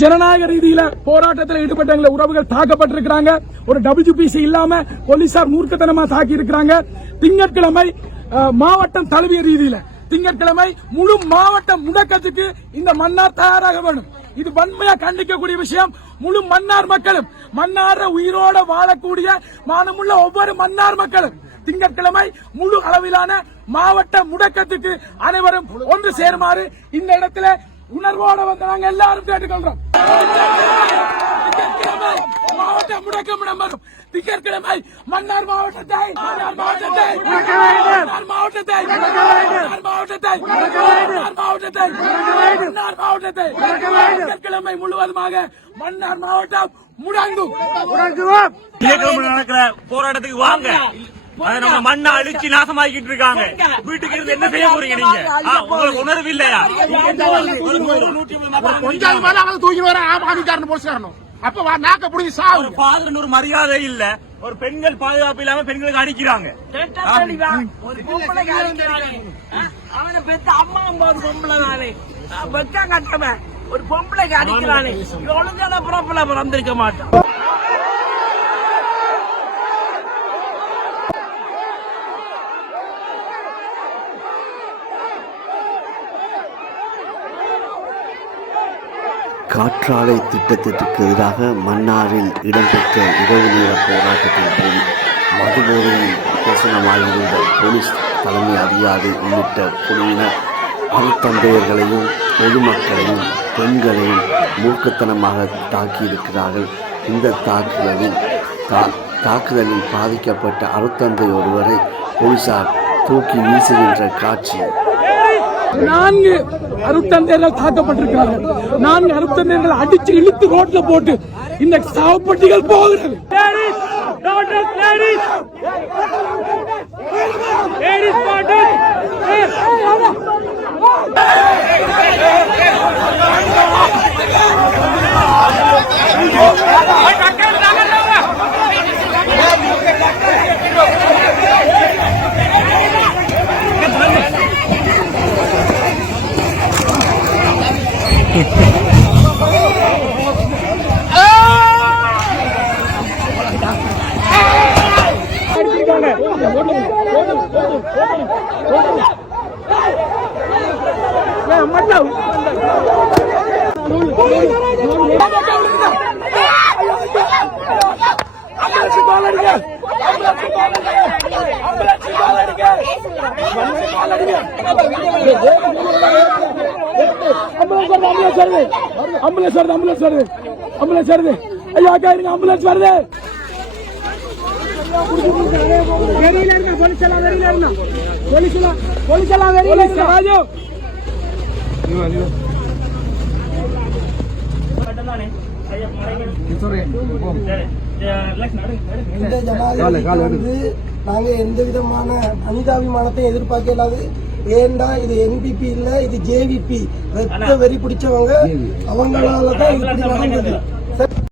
ஜனநாயக ரீதியில போராட்டத்தில் ஈடுபட்ட உறவுகள் தாக்கப்பட்டிருக்கிறாங்க. ஒரு WPC இல்லாம போலீசார் மூர்க்கத்தனமா தாக்கி இருக்கிறாங்க. திங்கட்கிழமை மாவட்டம் தழுவிய ரீதியில திங்கட்கிழமை முழு மாவட்ட முடக்கத்துக்கு இந்த மன்னார் தயாராக வேண்டும். இது வன்மையா கண்டிக்கக்கூடிய விஷயம். முழு மன்னார் மக்களும் மன்னார உயிரோட வாழக்கூடிய மானமுள்ள ஒவ்வொரு மன்னார் மக்களும் திங்கட்கிழமை முழு அளவிலான மாவட்ட முடக்கத்துக்கு அனைவரும் ஒன்று சேருமாறு இந்த இடத்துல உணர்வோடு வந்து நாங்கள் எல்லாரும் கேட்டுக்கொள்றோம். மாவட்ட முடக்கம் இடம்பெறும். திங்கட்கிழமை மன்னார் மாவட்டத்தை திங்கட்கிழமை முழுவதுமாக மன்னார் மாவட்டம் முடங்கும். நடக்கிற போராட்டத்துக்கு வாங்க. மண்ணை அழிச்சு நாசமாக்கிட்டு இருக்காங்க. வீட்டுக்கு இருந்து என்ன செய்ய போறீங்க நீங்க? உங்களுக்கு உணர்வு இல்லையா? தூக்கி வர ஆமாக்காரன் போலீஸ்காரனும் அப்ப நாக்க புடிச்சு சாவு. ஒரு மரியாதை இல்ல. ஒரு பெண்கள் பாதுகாப்பு இல்லாம பெண்களுக்கு அடிக்கிறாங்க. அவனை பெற்ற அம்மா பொம்பளை நானே வெக்க கட்டம ஒரு பொம்பளைக்கு அடிக்கிறானே. ஒழுங்கான பிறப்புல பிறந்திருக்க மாட்டான். காற்றாலை திட்டத்திற்கு எதிராக மன்னாரில் இடம்பெற்ற இரவு நேர போராட்டத்தின் போது மதுபோதையில் பேசனமாகியிருந்த போலீஸ் தலைமை அதிகாரி உள்ளிட்ட குழுவினர் அருத்தந்தையர்களையும் பொதுமக்களையும் பெண்களையும் மூர்க்கத்தனமாக தாக்கியிருக்கிறார்கள். இந்த தாக்குதலில் பாதிக்கப்பட்ட அருத்தந்தை ஒருவரை போலீசார் தூக்கி வீசுகின்ற காட்சி. 4 அருத்தந்தையர்கள் தாக்கப்பட்டிருக்கிறார்கள். 4 அருத்தந்தையர்கள் அடிச்சு இழுத்து ரோட்ல போட்டு இந்த சாவப்பட்டிகள் போகிறது. ஆம்புலன்ஸ் வருது. ஐயா கேளுங்க, ஆம்புலன்ஸ் வருது. வெளியில இருங்க, போலீஸ் எல்லாம் வெளியில இருங்க. போலீஸ் எல்லாம் வெளியில இருங்க. ராஜு இந்த ஜனாதிபதி நாங்க எந்த விதமான மனிதாபிமானத்தை எதிர்பார்க்கலாது. ஏண்டா இது NPP இல்ல, இது JVP. ரத்த வெறி பிடிச்சவங்க அவங்களாலதான் இப்படி நடந்தது.